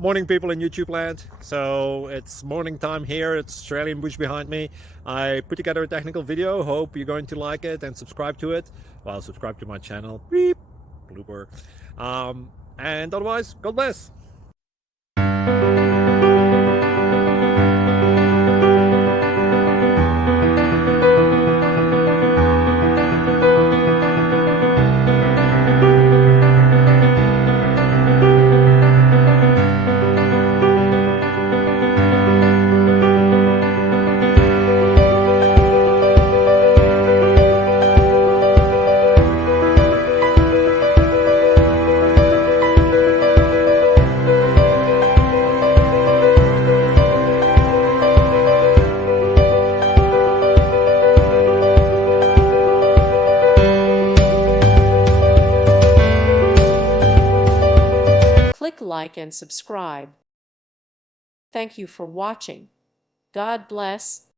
Morning, people in YouTube land. So it's morning time here. It's Australian bush behind me. I put together a technical video. Hope you're going to like it and subscribe to it. Well, subscribe to my channel. Beep. Blooper. And otherwise, God bless. Click like and subscribe. Thank you for watching. God bless.